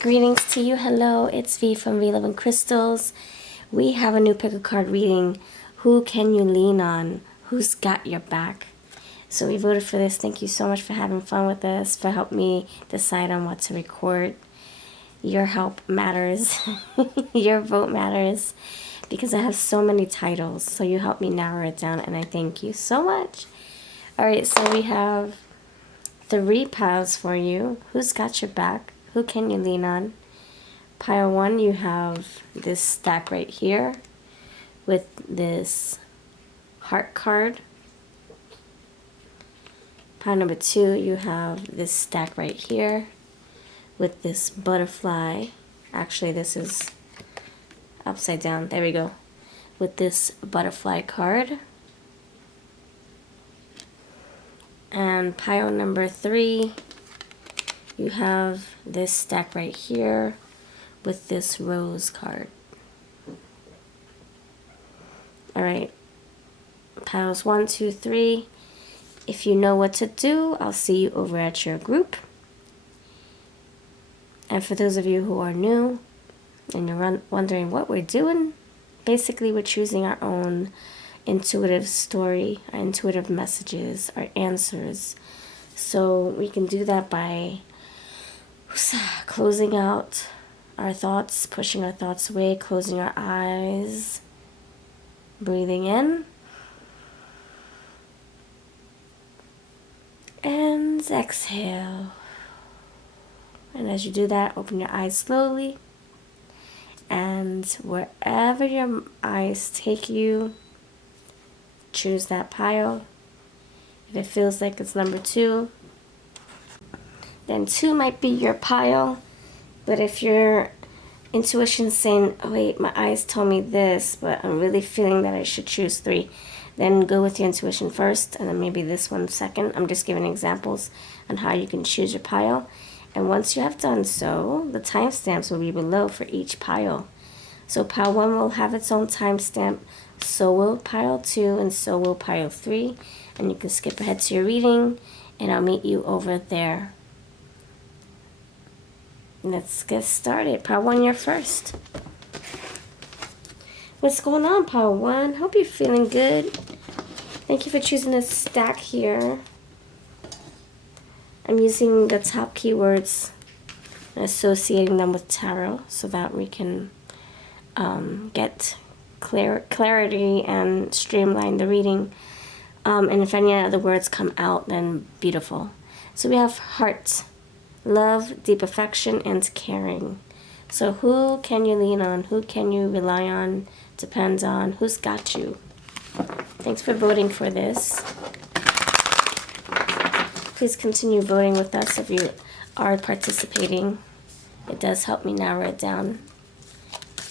Greetings to you. Hello, it's V from VLoveCrystals. We have a new pick-a-card reading. Who can you lean on? Who's got your back? So we voted for this. Thank you so much for having fun with us, for helping me decide on what to record. Your help matters. Your vote matters, because I have so many titles. So you helped me narrow it down, and I thank you so much. All right, so we have 3 piles for you. Who's got your back? Who can you lean on? Pile 1, you have this stack right here with this heart card. Pile number 2, you have this stack right here with this butterfly. Actually, this is upside down. There we go. With this butterfly card. And pile number 3, you have this stack right here with this rose card. All right, piles 1, 2, 3. If you know what to do, I'll see you over at your group. And for those of you who are new and you're wondering what we're doing, basically we're choosing our own intuitive story, our intuitive messages, our answers. So we can do that by closing out our thoughts, pushing our thoughts away, closing our eyes, breathing in, and exhale. And as you do that, open your eyes slowly, and wherever your eyes take you, choose that pile. If it feels like it's number 2, then 2 might be your pile. But if your intuition's saying, oh wait, my eyes told me this, but I'm really feeling that I should choose 3, then go with your intuition first, and then maybe this one second. I'm just giving examples on how you can choose your pile. And once you have done so, the timestamps will be below for each pile. So pile 1 will have its own timestamp, so will pile 2, and so will pile 3. And you can skip ahead to your reading, and I'll meet you over there. Let's get started. Pile 1, you're first. What's going on, pile 1? Hope you're feeling good. Thank you for choosing this stack here. I'm using the top keywords and associating them with tarot so that we can get clarity and streamline the reading. And if any other words come out, then beautiful. So we have heart, love, deep affection, and caring. So who can you lean on? Who can you rely on? Depends on who's got you. Thanks for voting for this. Please continue voting with us if you are participating. It does help me narrow it down.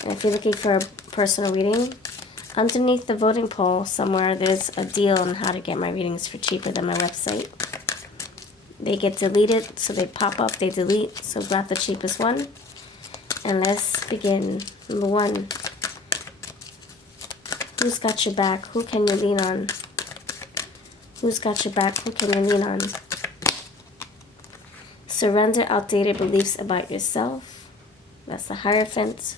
And if you're looking for a personal reading, underneath the voting poll somewhere there's a deal on how to get my readings for cheaper than my website. They get deleted, so they pop up, they delete, so grab the cheapest one. And let's begin. Number 1. Who's got your back? Who can you lean on? Who's got your back? Who can you lean on? Surrender outdated beliefs about yourself. That's the Hierophant.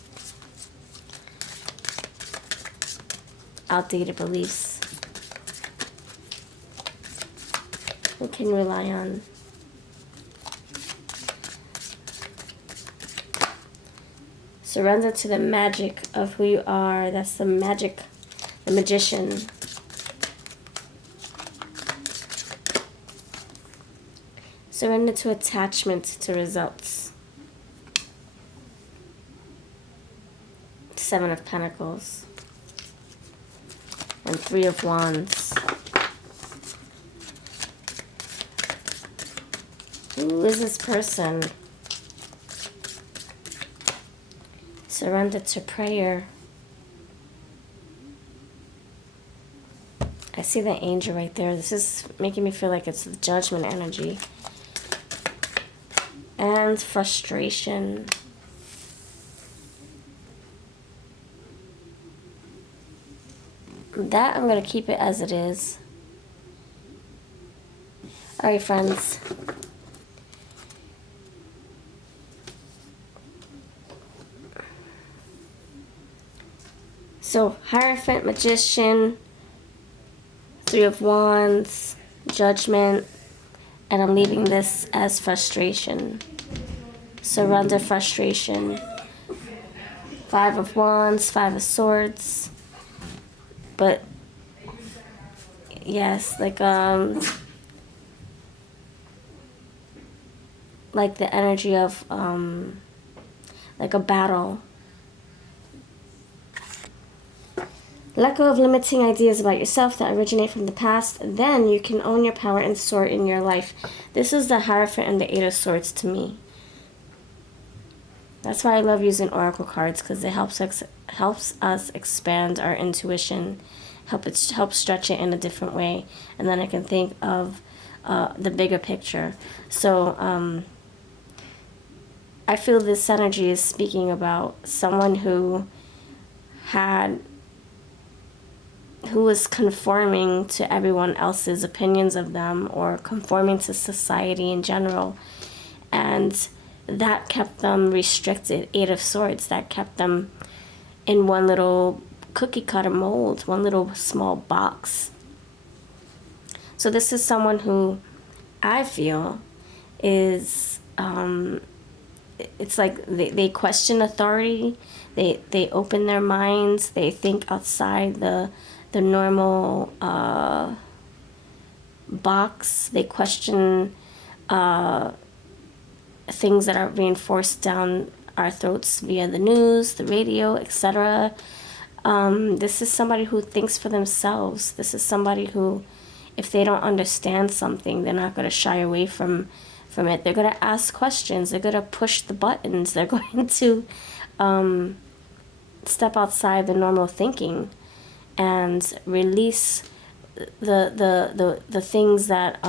Outdated beliefs. Who can you rely on? Surrender to the magic of who you are. That's the magic, the magician. Surrender to attachment to results. 7 of Pentacles. And 3 of Wands. Who is this person? Surrender to prayer. I see the angel right there. This is making me feel like it's the judgment energy. And frustration. That, I'm going to keep it as it is. Alright, friends. So Hierophant, Magician, Three of Wands, Judgment, and I'm leaving this as frustration. Surrender, frustration. Five of Wands, Five of Swords. But yes, like the energy of like a battle. Let go of limiting ideas about yourself that originate from the past. Then you can own your power and soar in your life. This is the Hierophant and the Eight of Swords to me. That's why I love using oracle cards, because it helps us expand our intuition, help stretch it in a different way, and then I can think of the bigger picture. So I feel this energy is speaking about someone who was conforming to everyone else's opinions of them, or conforming to society in general, and that kept them restricted. Eight of Swords, that kept them in one little cookie cutter mold, one little small box. So this is someone who I feel is it's like they question authority, they open their minds, they think outside the normal box, they question things that are being forced down our throats via the news, the radio, etc. This is somebody who thinks for themselves. This is somebody who, if they don't understand something, they're not going to shy away from it. They're going to ask questions. They're going to push the buttons. They're going to step outside the normal thinking and release the things that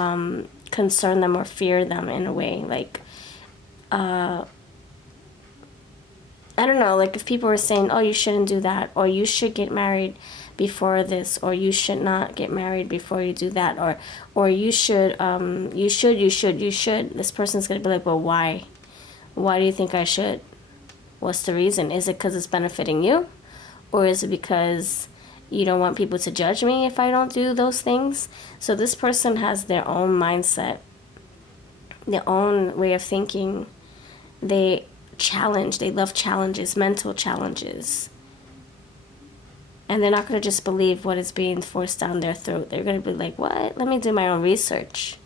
concern them or fear them in a way. Like, I don't know, like if people were saying, oh, you shouldn't do that, or you should get married before this, or you should not get married before you do that, or you should, this person's going to be like, well, why? Why do you think I should? What's the reason? Is it because it's benefiting you? Or is it because you don't want people to judge me if I don't do those things? So this person has their own mindset, their own way of thinking. They love challenges, mental challenges. And they're not going to just believe what is being forced down their throat. They're going to be like, what? Let me do my own research.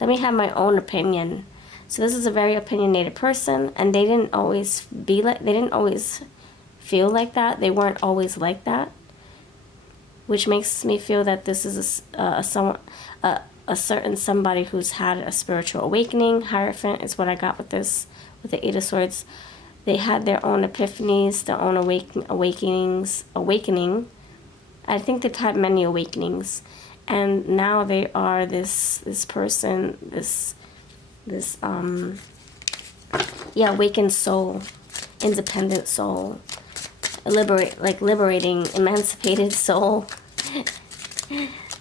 Let me have my own opinion. So this is a very opinionated person, and they didn't always feel like that. They weren't always like that, which makes me feel that this is a certain somebody who's had a spiritual awakening. Hierophant is what I got with this, with the Eight of Swords. They had their own epiphanies, their own awakening. I think they've had many awakenings, and now they are this person, this awakened soul, independent soul, liberating, emancipated soul.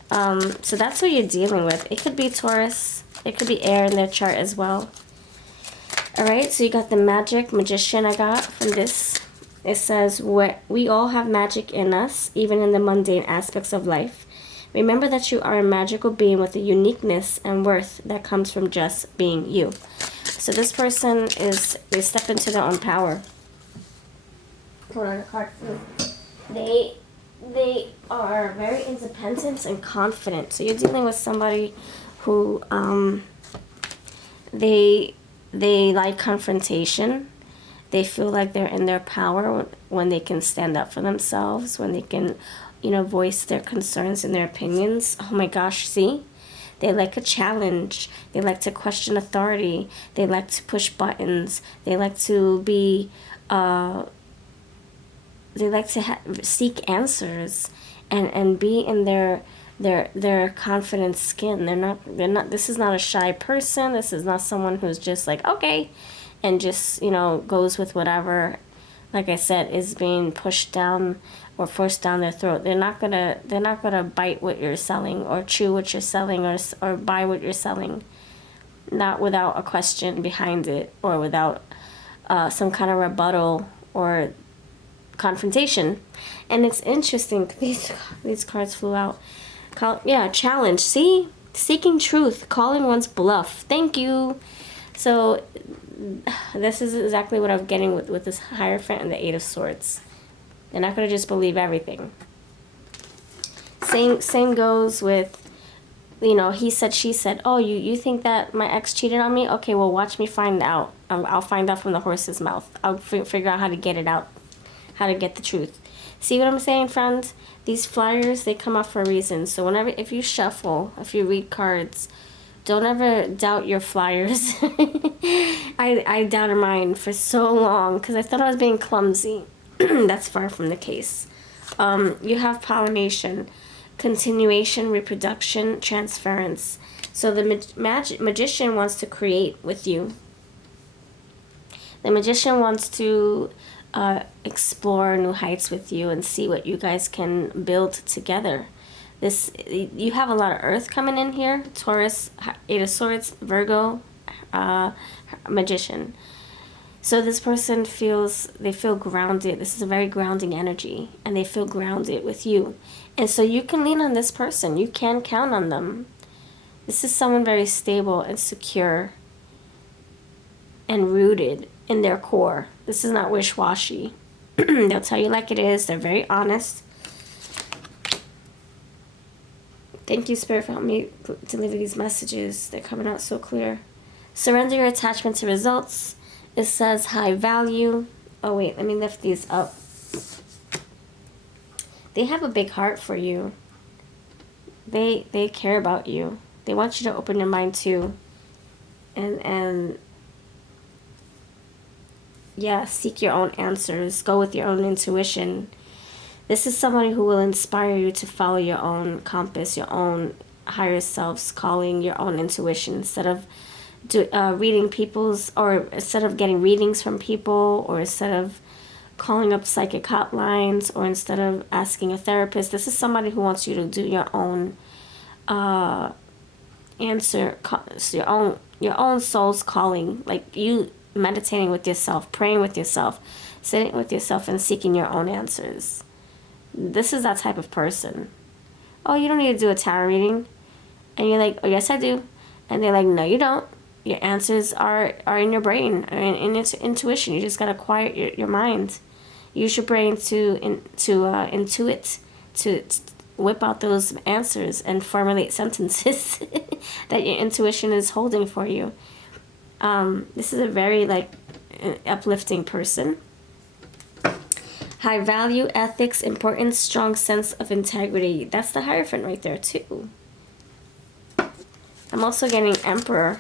So that's what you're dealing with. It could be Taurus. It could be air in their chart as well. Alright, so you got the magician I got from this. It says, we all have magic in us, even in the mundane aspects of life. Remember that you are a magical being with a uniqueness and worth that comes from just being you. So this person they step into their own power. Hold on, a card. They are very independent and confident. So you're dealing with somebody who they like confrontation. They feel like they're in their power when they can stand up for themselves, when they can, voice their concerns and their opinions. Oh my gosh, see? They like a challenge. They like to question authority. They like to push buttons. They like to be, seek answers and be in their confident skin. They're not, this is not a shy person. This is not someone who's just like, okay, and just, goes with whatever, like I said, is being pushed down or forced down their throat. They're not gonna bite what you're selling, or chew what you're selling, or buy what you're selling, not without a question behind it, or without some kind of rebuttal or confrontation. And it's interesting, these cards flew out. Challenge. See? Seeking truth, calling one's bluff. Thank you. So this is exactly what I'm getting with this Hierophant and the Eight of Swords. They're not going to just believe everything. Same goes with, you know, he said, she said. Oh, you think that my ex cheated on me? Okay, well, watch me find out. I'll find out from the horse's mouth. I'll figure out how to get it out, how to get the truth. See what I'm saying, friends? These flyers, they come up for a reason. So whenever, if you shuffle, if you read cards, don't ever doubt your flyers. I doubted mine for so long because I thought I was being clumsy. That's far from the case. You have pollination, continuation, reproduction, transference. So the magician wants to create with you. The magician wants to explore new heights with you and see what you guys can build together. You have a lot of earth coming in here. Taurus, Eight of Swords, Virgo, magician. So this person they feel grounded. This is a very grounding energy, and they feel grounded with you. And so you can lean on this person. You can count on them. This is someone very stable and secure and rooted in their core. This is not wish-washy. They'll tell you like it is. They're very honest. Thank you, Spirit, for helping me deliver these messages. They're coming out so clear. Surrender your attachment to results. It says high value. Oh, wait. Let me lift these up. They have a big heart for you. They care about you. They want you to open your mind too. And yeah, seek your own answers. Go with your own intuition. This is somebody who will inspire you to follow your own compass, your own higher self's calling, your own intuition, instead of reading people's, or instead of getting readings from people, or instead of calling up psychic hotlines, or instead of asking a therapist. This is somebody who wants you to do your own answer, your own soul's calling, like you meditating with yourself, praying with yourself, sitting with yourself, and seeking your own answers. This is that type of person. Oh, you don't need to do a tarot reading. And you're like, oh, yes, I do. And they're like, no, you don't. Your answers are in your brain, or in intuition. You just got to quiet your mind. Use your brain to intuit, to whip out those answers and formulate sentences that your intuition is holding for you. This is a very, uplifting person. High value, ethics, importance, strong sense of integrity. That's the Hierophant right there, too. I'm also getting Emperor.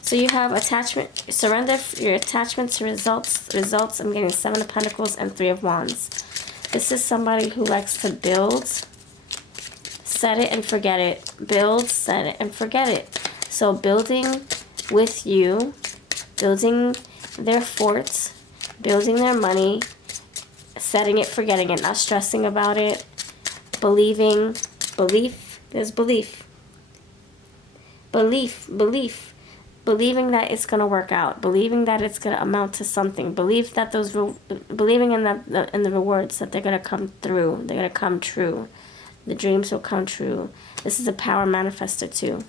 So you have attachment, surrender your attachment to results. I'm getting Seven of Pentacles and Three of Wands. This is somebody who likes to build, set it and forget it. Build, set it and forget it. So building with you, building their forts, building their money, setting it, forgetting it, not stressing about it, believing, belief, there's belief. Believing that it's going to work out, believing that it's going to amount to something, believing in the rewards that they're going to come through, they're going to come true, the dreams will come true. This is a power manifester too.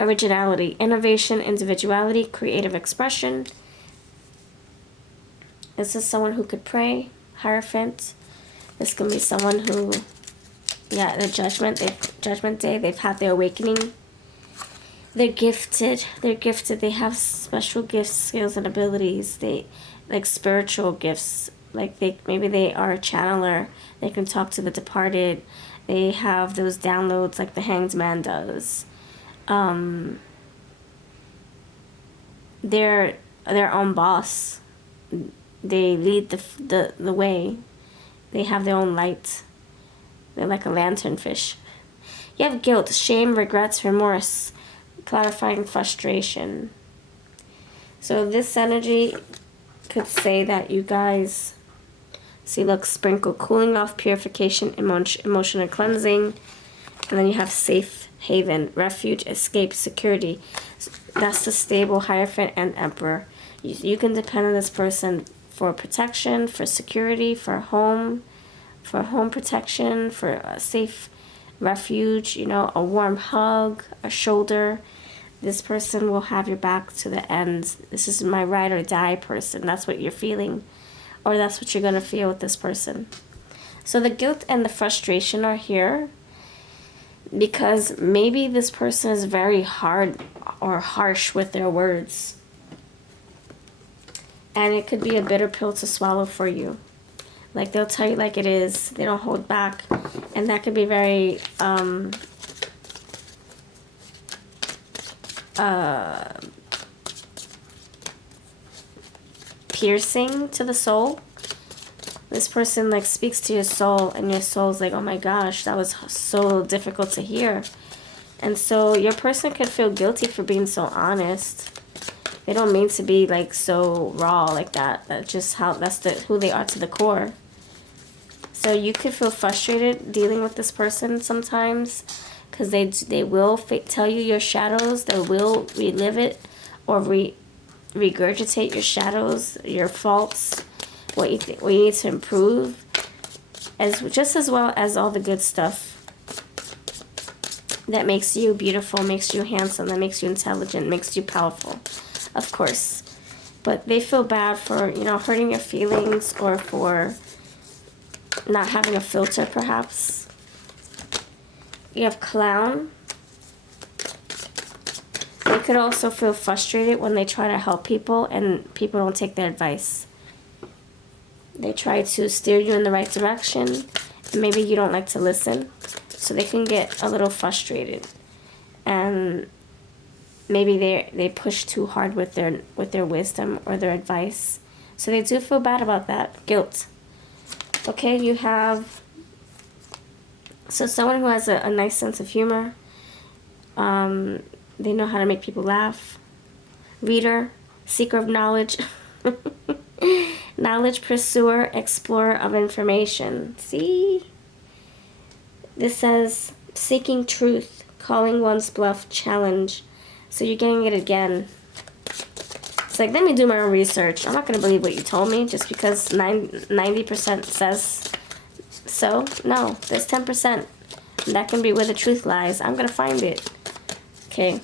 Originality, innovation, individuality, creative expression. This is someone who could pray, Hierophant. This can be someone who, the judgment day, they've had their awakening. They're gifted. They have special gifts, skills, and abilities. They, like spiritual gifts. Like maybe they are a channeler. They can talk to the departed. They have those downloads like the Hanged Man does. They're their own boss. They lead the way. They have their own light. They're like a lanternfish. You have guilt, shame, regrets, remorse, clarifying frustration. So this energy could say that you guys, see, look, sprinkle, cooling off, purification, emotional cleansing, and then you have safe haven, refuge, escape, security. That's the stable Hierophant and Emperor. You can depend on this person for protection, for security, for home protection, for a safe refuge, you know, a warm hug, a shoulder. This person will have your back to the end. This is my ride or die person. That's what you're feeling, or that's what you're going to feel with this person. So the guilt and the frustration are here because maybe this person is very hard or harsh with their words. And it could be a bitter pill to swallow for you. Like, they'll tell you like it is. They don't hold back. And that could be very piercing to the soul. This person like speaks to your soul, and your soul's like, oh my gosh, that was so difficult to hear. And so your person could feel guilty for being so honest. They don't mean to be like so raw like that. That's just who they are to the core. So you could feel frustrated dealing with this person sometimes, because they will tell you your shadows. They will relive it or regurgitate your shadows, your faults, what you need to improve, just as well as all the good stuff that makes you beautiful, makes you handsome, that makes you intelligent, makes you powerful, of course. But they feel bad for, you know, hurting your feelings, or for not having a filter, perhaps. You have clown. They could also feel frustrated when they try to help people and people don't take their advice. They try to steer you in the right direction, and maybe you don't like to listen. So they can get a little frustrated. And maybe they push too hard with their wisdom or their advice. So they do feel bad about that. Guilt. Okay, you have, so someone who has a nice sense of humor. They know how to make people laugh. Reader, seeker of knowledge. Knowledge pursuer, explorer of information. See? This says seeking truth, calling one's bluff, challenge. So you're getting it again. It's like, let me do my own research. I'm not going to believe what you told me just because 90% says so. No, there's 10%. That can be where the truth lies. I'm going to find it. Okay.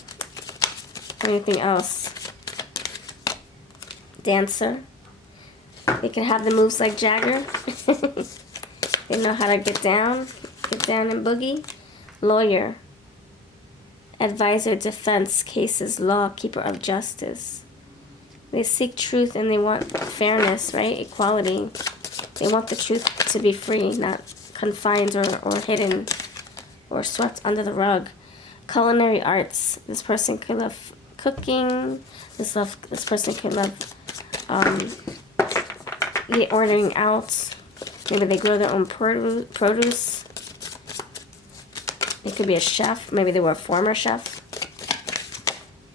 Anything else? Dancer. They can have the moves like Jagger. They know how to get down and boogie. Lawyer. Advisor, defense, cases, law, keeper of justice. They seek truth and they want fairness, right? Equality. They want the truth to be free, not confined or hidden or swept under the rug. Culinary arts. This person could love cooking. This person could love ordering out. Maybe they grow their own produce. They could be a chef. Maybe they were a former chef.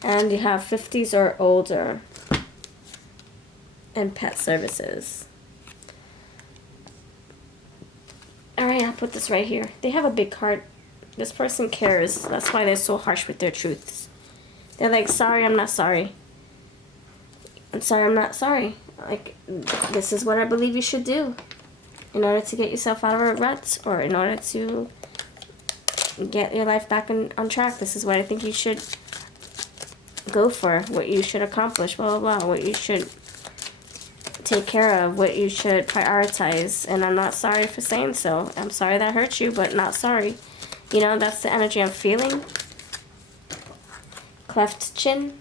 And you have 50s or older. And pet services. Alright, I'll put this right here. They have a big heart. This person cares. That's why they're so harsh with their truths. They're like, sorry, I'm not sorry. I'm sorry, I'm not sorry. Like, this is what I believe you should do in order to get yourself out of regrets, or in order to get your life back on track. This is what I think you should go for, what you should accomplish, blah, blah, blah, what you should take care of, what you should prioritize. And I'm not sorry for saying so. I'm sorry that hurt you, but not sorry. You know, that's the energy I'm feeling. Cleft chin.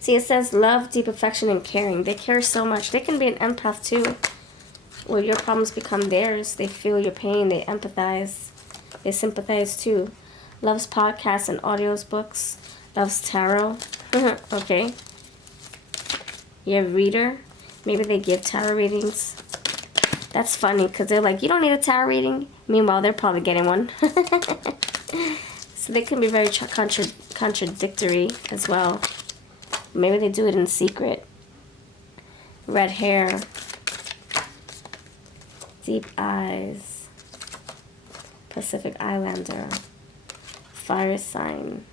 See, it says love, deep affection, and caring. They care so much. They can be an empath too, where your problems become theirs. They feel your pain. They empathize. They sympathize too. Loves podcasts and audios, books. Loves tarot. Okay. You have reader. Maybe they give tarot readings. That's funny because they're like, you don't need a tarot reading. Meanwhile, they're probably getting one. So they can be very contradictory as well. Maybe they do it in secret. Red hair. Deep eyes. Pacific Islander. Fire sign.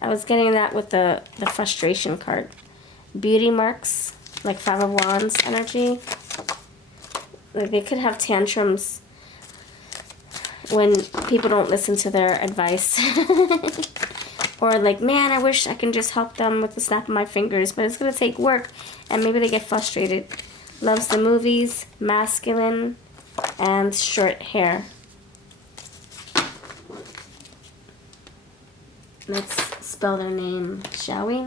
I was getting that with the frustration card. Beauty marks. like Five of Wands energy. Like they could have tantrums when people don't listen to their advice. Or like, man, I wish I can just help them with the snap of my fingers, but it's going to take work, and maybe they get frustrated. Loves the movies, masculine, and short hair. Let's spell their name, shall we?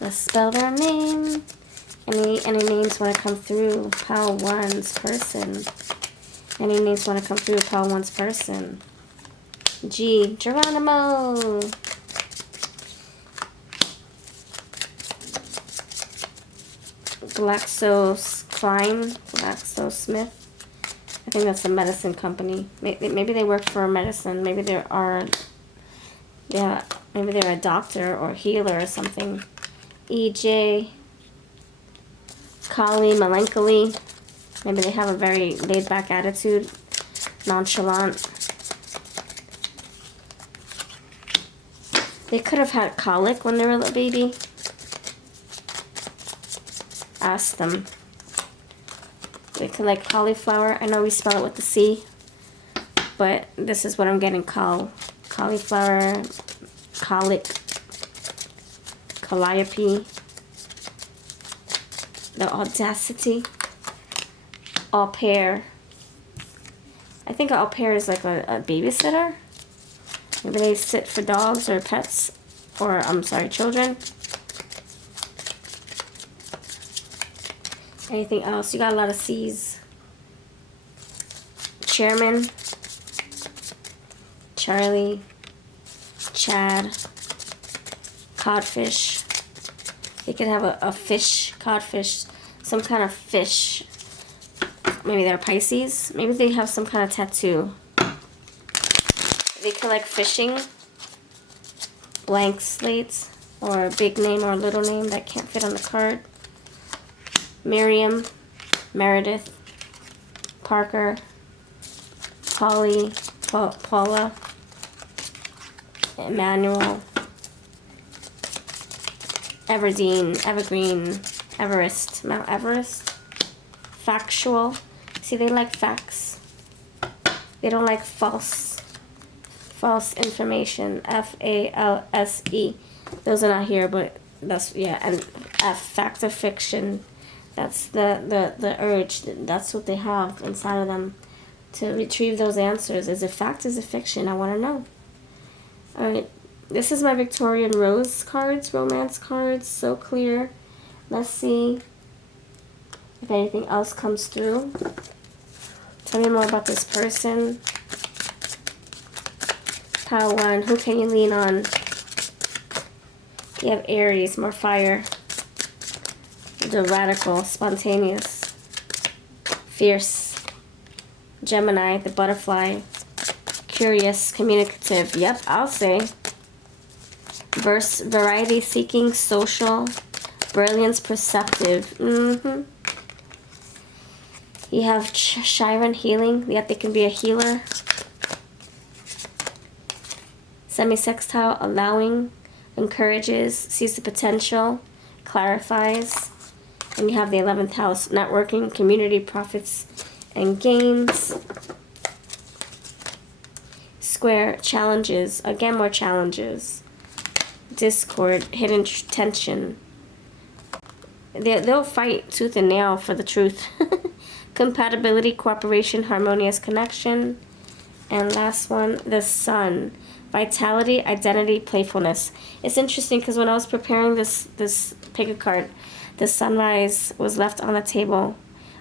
Let's spell their name. Any names want to come through? Pile 1's person. Any names want to come through? Pile 1's person. G. Geronimo. GlaxoSmith. I think that's a medicine company. Maybe they work for medicine. Maybe maybe they're a doctor or healer or something. EJ. Kali, melancholy. Maybe they have a very laid-back attitude. Nonchalant. They could have had colic when they were a little baby. Ask them. They could like cauliflower. I know we spell it with the C, but this is what I'm getting. Cauliflower, colic, calliope, the audacity, au pair. I think au pair is like a babysitter. Maybe they sit for dogs or pets, or I'm sorry, children. Anything else? You got a lot of C's. Chairman, Charlie, Chad, codfish. They could have a fish, codfish, some kind of fish. Maybe they're Pisces. Maybe they have some kind of tattoo. They collect fishing, blank slates, or a big name or a little name that can't fit on the card. Miriam, Meredith, Parker, Polly, Paula, Emmanuel, Evergreen, Everest, Mount Everest, Factual. See, they like facts. They don't like false information. FALSE. Those are not here, but that's, yeah. And F, fact or fiction. That's the urge. That's what they have inside of them to retrieve those answers. Is it fact? Is it fiction? I want to know. All right. This is my Victorian Rose cards, romance cards. So clear. Let's see if anything else comes through. Tell me more about this person. Pile 1. Who can you lean on? You have Aries, more fire. The radical, spontaneous, fierce. Gemini, the butterfly. Curious, communicative. Yep, I'll say. Variety seeking, social. Brilliance, perceptive. You have Chiron, healing. Yet they can be a healer. Semi-sextile, allowing, encourages, sees the potential, clarifies. And you have the 11th house, networking, community, profits, and gains. Square, challenges. Again, more challenges. Discord, hidden tension. They'll fight tooth and nail for the truth. Compatibility, cooperation, harmonious connection. And last one, the sun. Vitality, identity, playfulness. It's interesting because when I was preparing this pick-a-card, the sunrise was left on the table.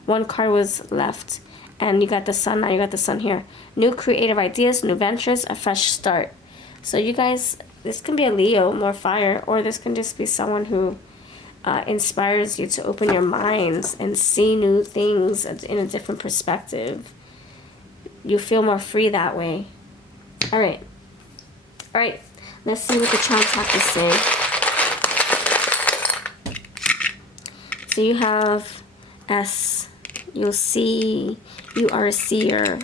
One card was left. And you got the sun, now you got the sun here. New creative ideas, new ventures, a fresh start. So you guys, this can be a Leo, more fire, or this can just be someone who inspires you to open your minds and see new things in a different perspective. You feel more free that way. All right. Let's see what the charms have to say. So you have S. You'll see. You are a seer,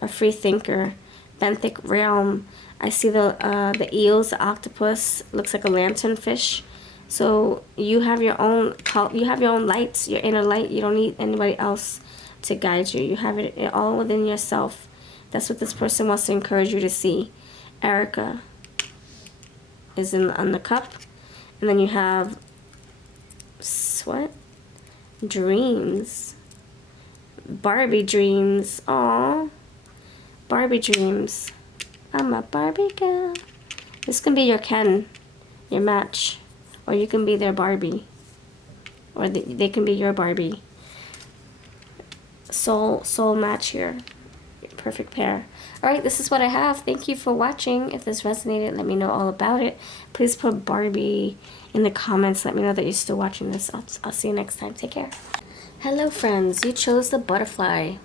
a free thinker, benthic realm. I see the eels, the octopus, looks like a lanternfish, So you have your own light, your inner light. You don't need anybody else to guide you. You have it all within yourself. That's what this person wants to encourage you to see. Erica is on the cup. And then you have, what? Dreams. Barbie dreams. Aww. Barbie dreams. I'm a Barbie girl. This can be your Ken, your match. Or you can be their Barbie. Or they can be your Barbie. Soul match here. Perfect pair. Alright, this is what I have. Thank you for watching. If this resonated, let me know all about it. Please put Barbie in the comments. Let me know that you're still watching this. I'll see you next time. Take care. Hello friends. You chose the butterfly.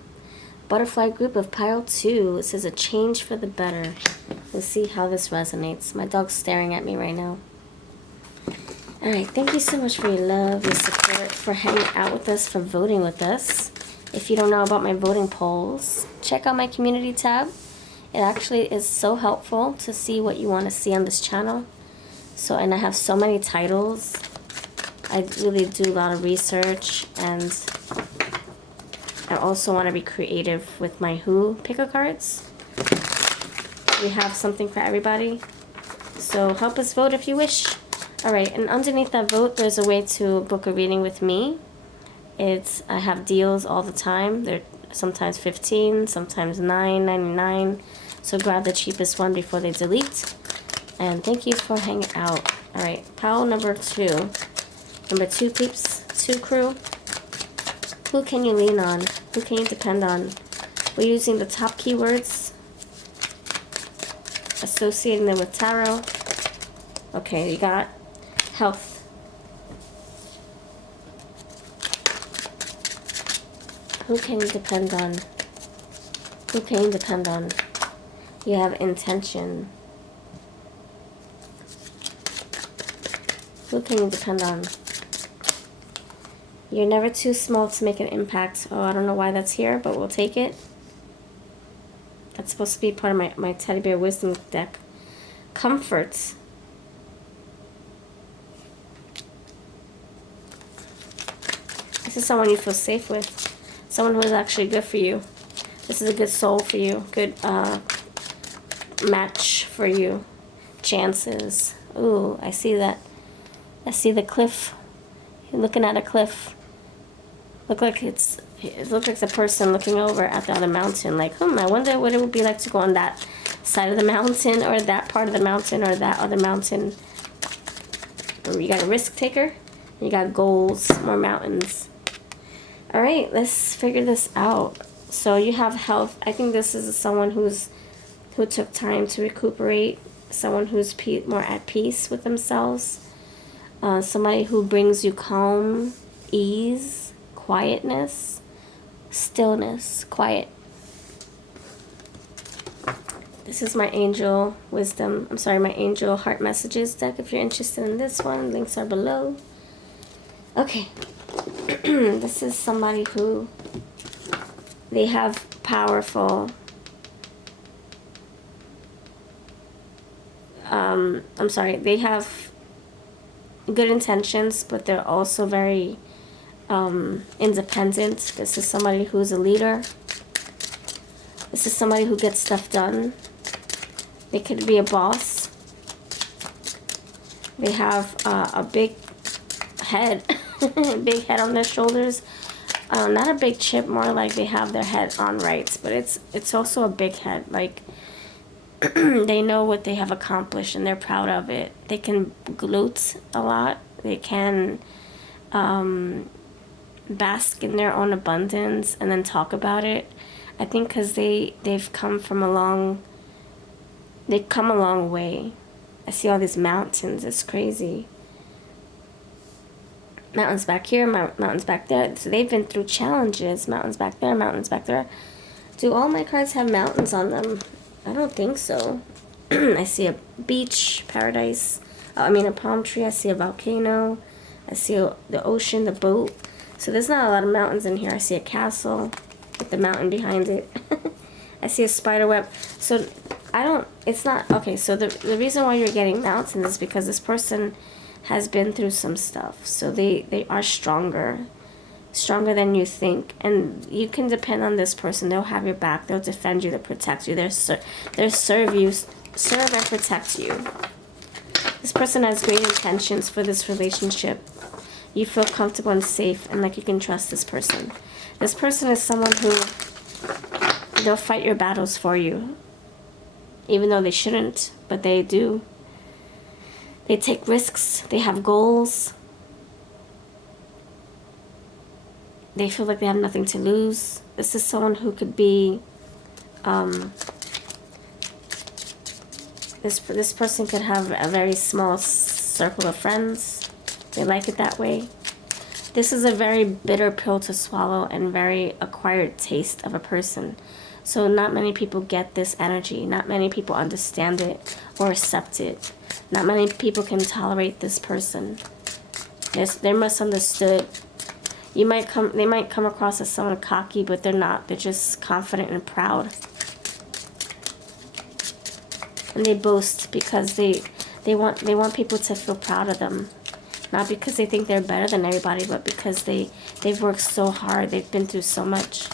Butterfly group of pile 2. This is a change for the better. Let's see how this resonates. My dog's staring at me right now. Alright, thank you so much for your love, your support, for hanging out with us, for voting with us. If you don't know about my voting polls, check out my community tab. It actually is so helpful to see what you want to see on this channel. And I have so many titles. I really do a lot of research, and I also want to be creative with my Who pick-a-cards. We have something for everybody. So help us vote if you wish. Alright, and underneath that vote, there's a way to book a reading with me. I have deals all the time. They're sometimes $15, sometimes $9.99. So grab the cheapest one before they delete. And thank you for hanging out. Alright, pile number 2. Number 2 peeps, 2 crew. Who can you lean on? Who can you depend on? We're using the top keywords, associating them with tarot. Okay, you got health. Who can you depend on? Who can you depend on? You have intention. Who can you depend on? You're never too small to make an impact. Oh, I don't know why that's here, but we'll take it. That's supposed to be part of my teddy bear wisdom deck. Comfort. This is someone you feel safe with. Someone who is actually good for you. This is a good soul for you. Good match for you. Chances. Ooh, I see that. I see the cliff. You're looking at a cliff. It looks like a person looking over at the other mountain. Like, I wonder what it would be like to go on that side of the mountain, or that part of the mountain, or that other mountain. You got a risk taker. You got goals, more mountains. Alright, let's figure this out. So you have health. I think this is someone who took time to recuperate. Someone who's more at peace with themselves. Somebody who brings you calm, ease, quietness, stillness, quiet. This is my angel wisdom. my angel heart messages deck. If you're interested in this one, links are below. Okay. This is somebody who they have powerful they have good intentions, but they're also very independent. This is somebody who's a leader. This is somebody who gets stuff done. They could be a boss. They have a big head. Big head on their shoulders. Not a big chip, more like they have their head on right, but it's also a big head. Like, they know what they have accomplished and they're proud of it. They can gloat a lot. They can bask in their own abundance and then talk about it. I think because they've come a long way. I see all these mountains. It's crazy. Mountains back here, mountains back there. So they've been through challenges. Mountains back there, mountains back there. Do all my cards have mountains on them? I don't think so. I see a beach, paradise. A palm tree. I see a volcano. I see the ocean, the boat. So there's not a lot of mountains in here. I see a castle with the mountain behind it. I see a spider web. So it's not, okay, so the reason why you're getting mountains is because this person, has been through some stuff. So they are stronger than you think, and you can depend on this person. They'll have your back, they'll defend you, they'll protect you, they'll serve and protect you. This person has great intentions for this relationship. You feel comfortable and safe and like you can trust this person. This person is someone who, they'll fight your battles for you, even though they shouldn't, but they do. They take risks, they have goals. They feel like they have nothing to lose. This is someone who could be, this person could have a very small circle of friends. They like it that way. This is a very bitter pill to swallow and very acquired taste of a person. So not many people get this energy. Not many people understand it or accept it. Not many people can tolerate this person. They're misunderstood. They might come across as someone cocky, but they're not. They're just confident and proud. And they boast because they want people to feel proud of them. Not because they think they're better than everybody, but because they've worked so hard. They've been through so much.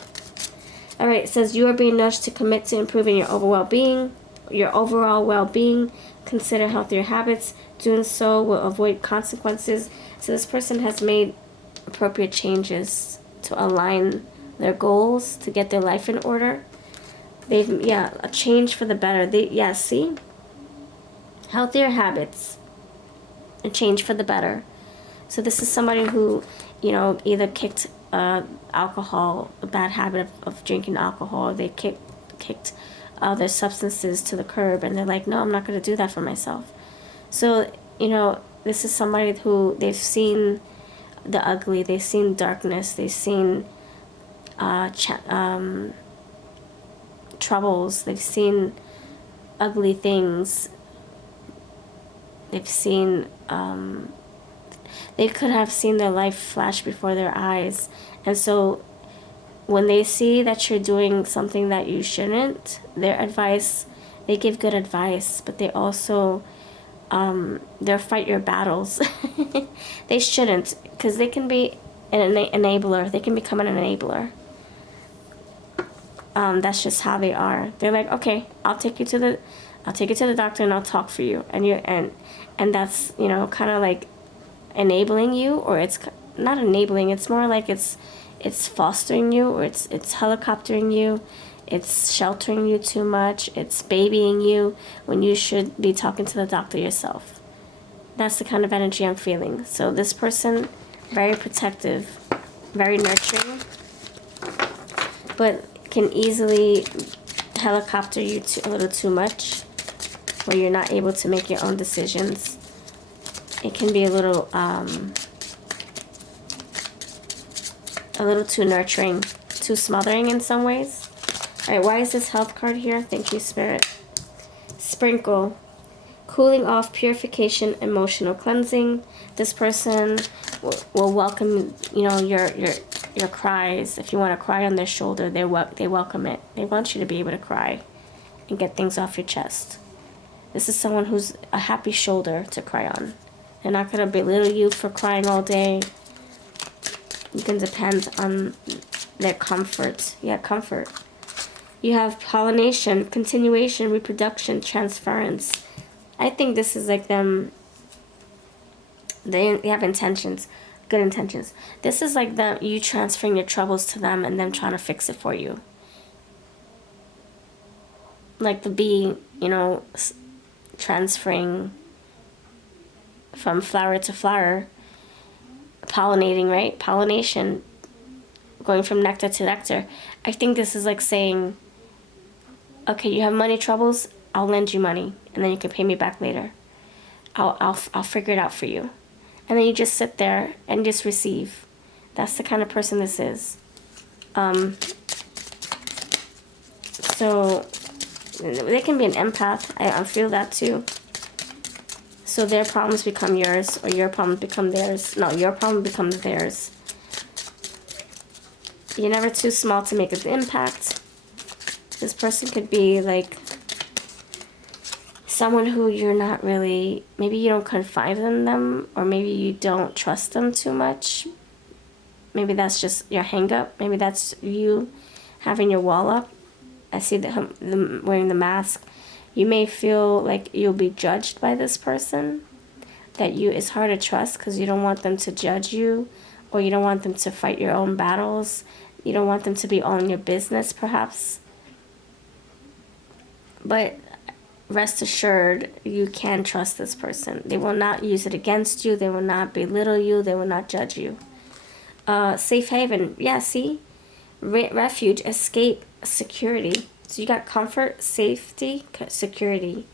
Alright, it says you are being nudged to commit to improving your overall well-being. Consider healthier habits. Doing so will avoid consequences. So this person has made appropriate changes to align their goals, to get their life in order. A change for the better. See? Healthier habits. A change for the better. So this is somebody who, either kicked alcohol, a bad habit of drinking alcohol. They kicked their substances to the curb, and they're like, no, I'm not going to do that for myself. So, this is somebody who they've seen the ugly, they've seen darkness, they've seen troubles, they've seen ugly things, they've seen, they could have seen their life flash before their eyes. And so when they see that you're doing something that you shouldn't, their advice, they give good advice, but they also, they'll fight your battles. They shouldn't, because they can be an enabler. They can become an enabler. That's just how they are. They're like, okay, I'll take you to the doctor and I'll talk for you. And that's, kind of like enabling you, or it's not enabling. It's more like it's fostering you, or it's helicoptering you. It's sheltering you too much. It's babying you when you should be talking to the doctor yourself. That's the kind of energy I'm feeling. So this person, very protective, very nurturing, but can easily helicopter you a little too much, where you're not able to make your own decisions. It can be a little too nurturing, too smothering in some ways. Alright, why is this health card here? Thank you, Spirit. Sprinkle. Cooling off, purification, emotional cleansing. This person will welcome, your cries. If you want to cry on their shoulder, they welcome it. They want you to be able to cry and get things off your chest. This is someone who's a happy shoulder to cry on. They're not going to belittle you for crying all day. You can depend on their comfort. Yeah, comfort. You have pollination, continuation, reproduction, transference. I think this is like them. They have intentions, good intentions. This is like you transferring your troubles to them and them trying to fix it for you. Like the bee, transferring from flower to flower. Pollinating, right? Pollination. Going from nectar to nectar. I think this is like saying, okay, you have money troubles, I'll lend you money, and then you can pay me back later. I'll figure it out for you. And then you just sit there and just receive. That's the kind of person this is. So they can be an empath. I feel that too. So their problems become yours, or your problems become theirs. No, your problem becomes theirs. You're never too small to make an impact. This person could be like someone who you're not really, maybe you don't confide in them, or maybe you don't trust them too much. Maybe that's just your hang up. Maybe that's you having your wall up. I see them wearing the mask. You may feel like you'll be judged by this person, that it's hard to trust because you don't want them to judge you, or you don't want them to fight your own battles. You don't want them to be all in your business, perhaps. But rest assured, you can trust this person. They will not use it against you. They will not belittle you. They will not judge you. Safe haven. Yeah, see? Refuge, escape, security. So you got comfort, safety, security.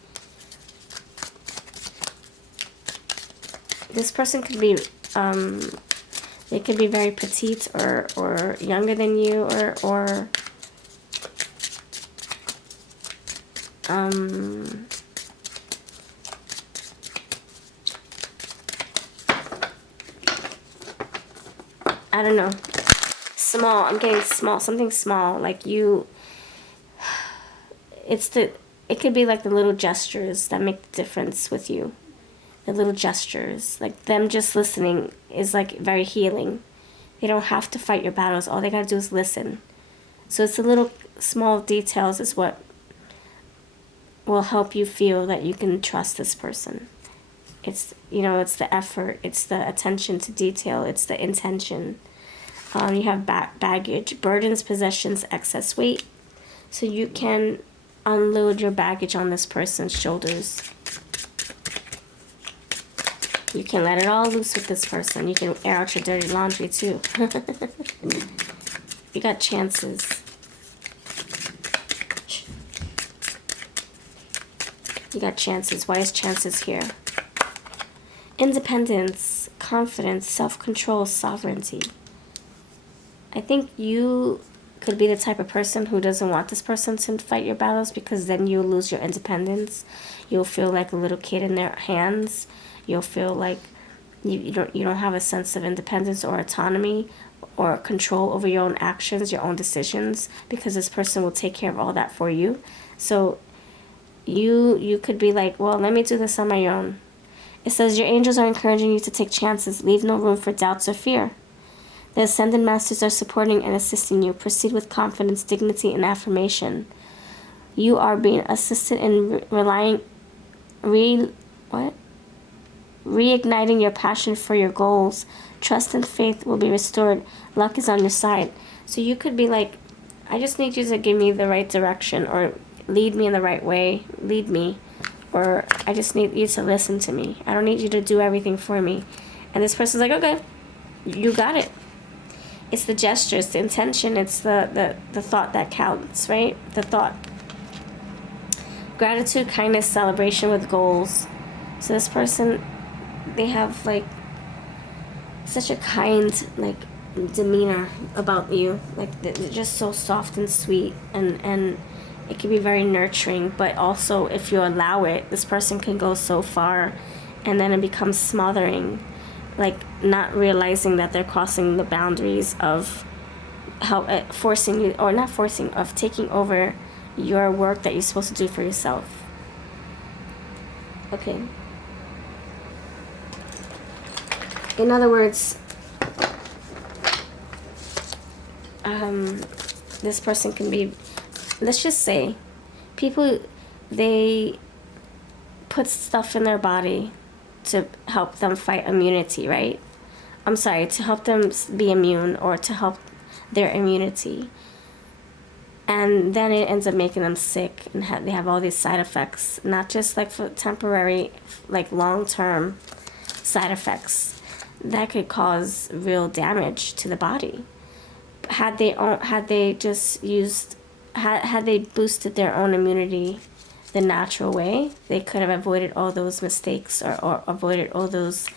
This person could be, they could be very petite or younger than you, or I don't know. Small. I'm getting small. Something small. Like you. It could be like the little gestures that make the difference with you. The little gestures. Like them just listening is like very healing. They don't have to fight your battles. All they gotta do is listen. So it's the little small details is what will help you feel that you can trust this person. It's, it's the effort, it's the attention to detail, it's the intention. You have baggage, burdens, possessions, excess weight. So you can unload your baggage on this person's shoulders. You can let it all loose with this person. You can air out your dirty laundry too. You got chances. You got chances. Why is chances here? Independence, confidence, self-control, sovereignty. I think you could be the type of person who doesn't want this person to fight your battles, because then you'll lose your independence. You'll feel like a little kid in their hands. You'll feel like you don't have a sense of independence or autonomy or control over your own actions, your own decisions, because this person will take care of all that for you. So you could be like, well, let me do this on my own. It says your angels are encouraging you to take chances. Leave no room for doubts or fear. The Ascended Masters are supporting and assisting you. Proceed with confidence, dignity, and affirmation. You are being assisted in reigniting your passion for your goals. Trust and faith will be restored. Luck is on your side. So you could be like, I just need you to give me the right direction, or lead me in the right way. Lead me. Or I just need you to listen to me. I don't need you to do everything for me. And this person's like, okay, you got it. It's the gestures, the intention, it's the thought that counts, right? The thought. Gratitude, kindness, celebration with goals. So this person, they have like such a kind like demeanor about you. Like they're just so soft and sweet, and it can be very nurturing, but also if you allow it, this person can go so far, and then it becomes smothering. Like not realizing that they're crossing the boundaries of forcing you, or not forcing, of taking over your work that you're supposed to do for yourself. Okay. In other words, this person can be, let's just say, people, they put stuff in their body to help them fight immunity, right? I'm sorry, to help them be immune, or to help their immunity. And then it ends up making them sick, and they have all these side effects, not just like for temporary, like long-term side effects that could cause real damage to the body. Had they boosted their own immunity the natural way, they could have avoided all those mistakes, or avoided all those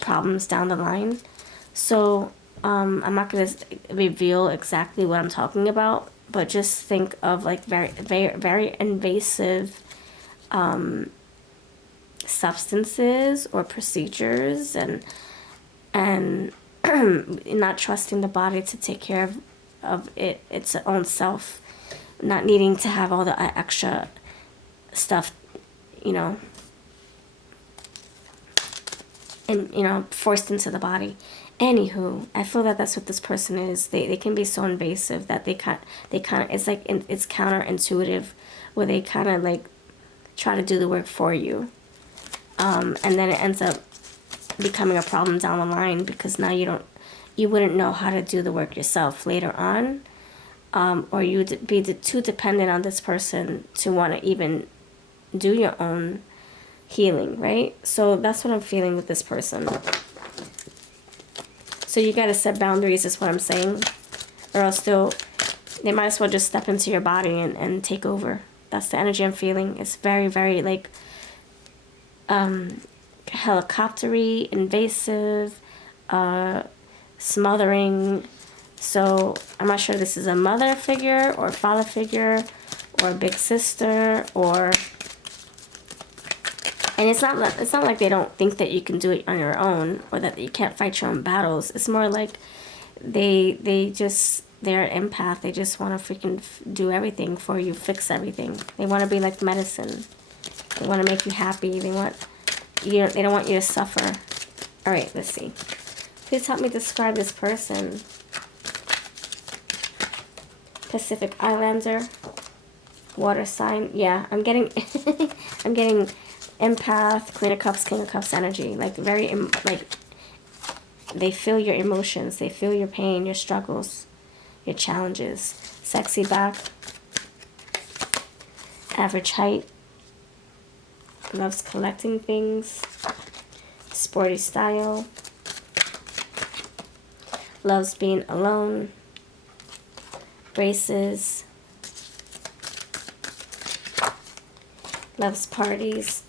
problems down the line. So I'm not going to reveal exactly what I'm talking about, but just think of like very, very, very invasive substances or procedures, and not trusting the body to take care of its own self, not needing to have all the extra stuff, you know, and, you know, forced into the body. Anywho, I feel that that's what this person is. They can be so invasive that they kind of, it's like, it's counterintuitive, where they kind of like try to do the work for you. And then it ends up becoming a problem down the line, because now you wouldn't know how to do the work yourself later on. Or you'd be too dependent on this person to want to even do your own healing, right? So that's what I'm feeling with this person. So you got to set boundaries, is what I'm saying. Or else they might as well just step into your body and take over. That's the energy I'm feeling. It's very, very like helicoptery, invasive, smothering. So I'm not sure if this is a mother figure or a father figure or a big sister, or, and it's not like they don't think that you can do it on your own, or that you can't fight your own battles. It's more like they're an empath. They just want to freaking do everything for you, fix everything. They want to be like medicine. They want to make you happy. They don't want you to suffer. All right, let's see. Please help me describe this person. Pacific Islander, water sign. Yeah, I'm getting I'm getting empath, Queen of Cups, King of Cups energy. Like very like they feel your emotions, they feel your pain, your struggles, your challenges. Sexy back, average height, loves collecting things, sporty style, loves being alone, braces, loves parties,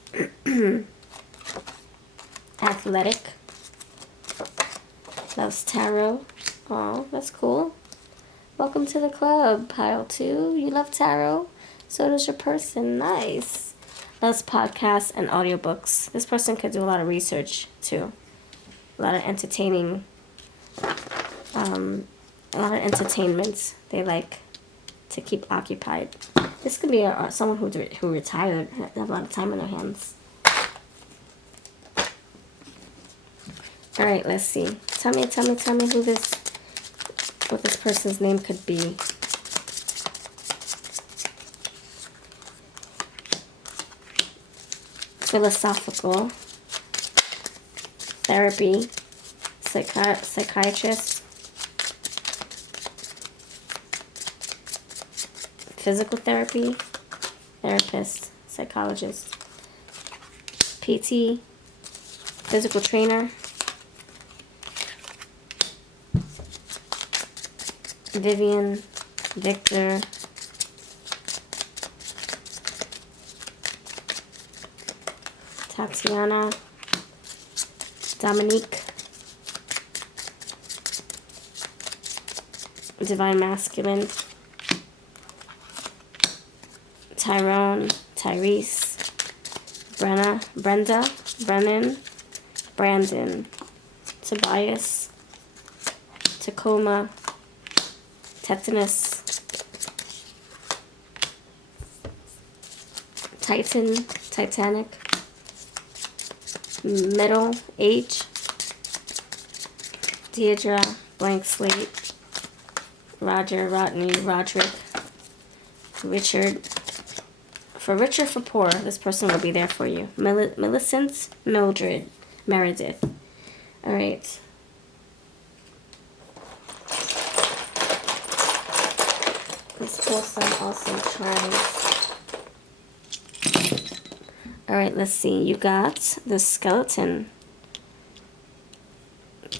athletic, loves tarot. Oh, that's cool. Welcome to the club, pile 2. You love tarot? So does your person. Nice. Loves podcasts and audiobooks. This person could do a lot of research too. A lot of entertaining, a lot of entertainment. They like to keep occupied. This could be someone who retired. They have a lot of time on their hands. All right, let's see. Tell me what this person's name could be. Philosophical, therapy, psychiatrist, physical therapy, therapist, psychologist, PT, physical trainer, Vivian, Victor, Tatiana, Dominique, Divine Masculine, Tyrone, Tyrese, Brenda, Brennan, Brandon, Tobias, Tacoma, Tetanus, Titan, Titanic, Middle Age, Deirdre, Blank Slate, Roger, Rodney, Roderick, Richard. For rich or for poor, this person will be there for you. Millicent, Mildred, Meredith. All right. Let's pull some awesome charms. All right, let's see. You got the skeleton.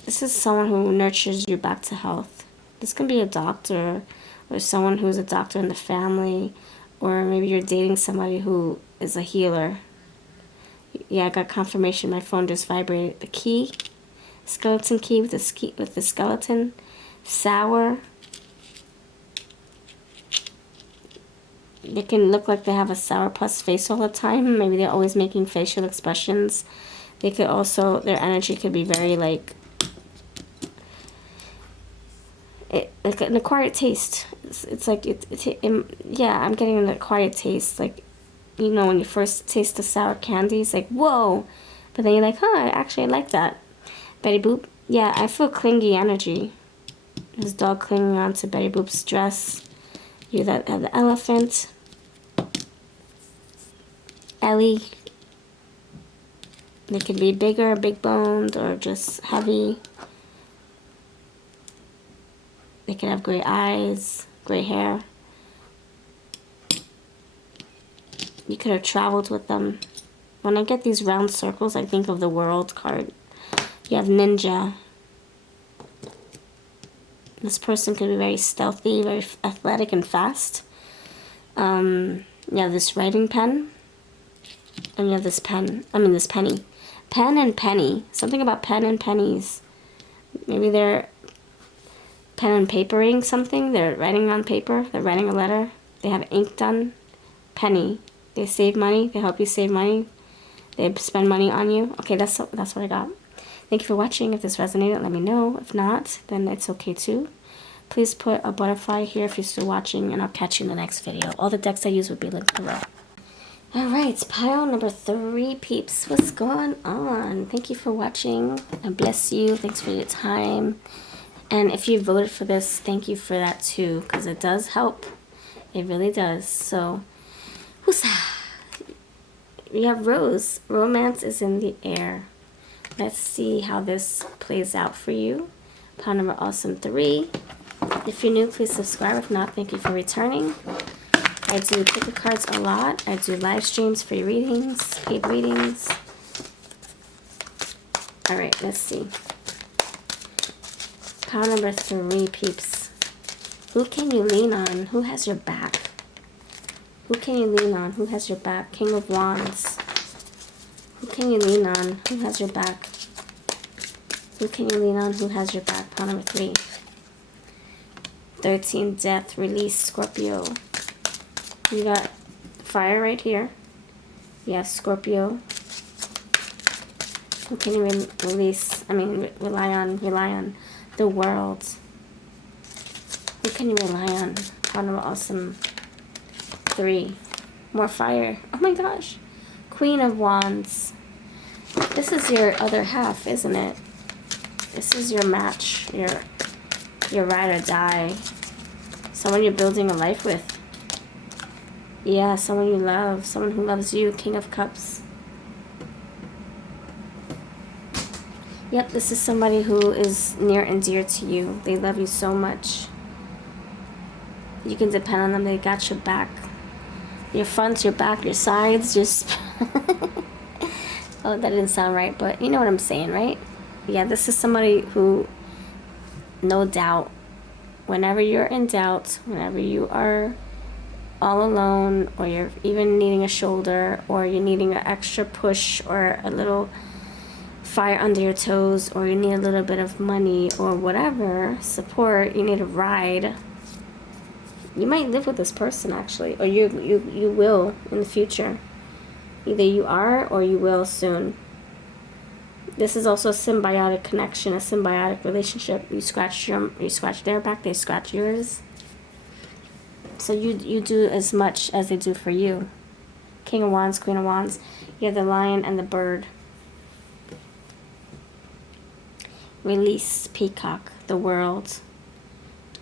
This is someone who nurtures you back to health. This can be a doctor or someone who's a doctor in the family, or maybe you're dating somebody who is a healer. Yeah, I got confirmation. My phone just vibrated. The key, skeleton key with the skeleton, sour. They can look like they have a sourpuss face all the time. Maybe they're always making facial expressions. They could also, their energy could be very like an acquired taste. It's like, yeah, I'm getting an acquired taste. Like you know, when you first taste the sour candy, it's like, whoa. But then you're like, huh, I like that. Betty Boop. Yeah, I feel clingy energy. This dog clinging on to Betty Boop's dress. You that have the elephant. Ellie. They could be bigger, big boned, or just heavy. They could have gray eyes, gray hair. You could have traveled with them. When I get these round circles, I think of the World card. You have Ninja. This person could be very stealthy, very athletic and fast. You have this writing pen. And you have this pen. I mean, this penny. Pen and penny. Something about pen and pennies. Maybe they're pen and papering something. They're writing on paper. They're writing a letter. They have ink done. Penny. They save money. They help you save money. They spend money on you. Okay, that's what I got. Thank you for watching. If this resonated, let me know. If not, then it's okay too. Please put a butterfly here if you're still watching, and I'll catch you in the next video. All the decks I use will be linked below. Alright, pile number 3, peeps. What's going on? Thank you for watching. God bless you. Thanks for your time. And if you voted for this, thank you for that too, because it does help. It really does. So, who's we have Rose. Romance is in the air. Let's see how this plays out for you. Pile number awesome 3. If you're new, please subscribe. If not, thank you for returning. I do pick cards a lot. I do live streams, free readings, paid readings. Alright, let's see. Pile number 3, peeps. Who can you lean on? Who has your back? Who can you lean on? Who has your back? King of Wands. Who can you lean on? Who has your back? Who can you lean on? Who has your back? Pile number 3. 13, Death, Release, Scorpio. You got fire right here. You have Scorpio. Who can you rely on? The world. Who can you rely on? Pile number awesome 3. More fire. Oh my gosh. Queen of Wands. This is your other half, isn't it? This is your match. Your ride or die. Someone you're building a life with. Yeah, someone you love. Someone who loves you. King of Cups. Yep, this is somebody who is near and dear to you. They love you so much. You can depend on them. They got your back. Your front, your back, your sides. Just oh, that didn't sound right, but you know what I'm saying, right? Yeah, this is somebody who, no doubt, whenever you're in doubt, whenever you are all alone, or you're even needing a shoulder, or you're needing an extra push, or a little fire under your toes, or you need a little bit of money, or whatever, support, you need a ride, you might live with this person actually, or you will in the future. Either you are or you will soon. This is also a symbiotic connection, a symbiotic relationship. You scratch their back, they scratch yours. So you do as much as they do for you. King of Wands, Queen of Wands. You have the lion and the bird. Release, peacock, the world.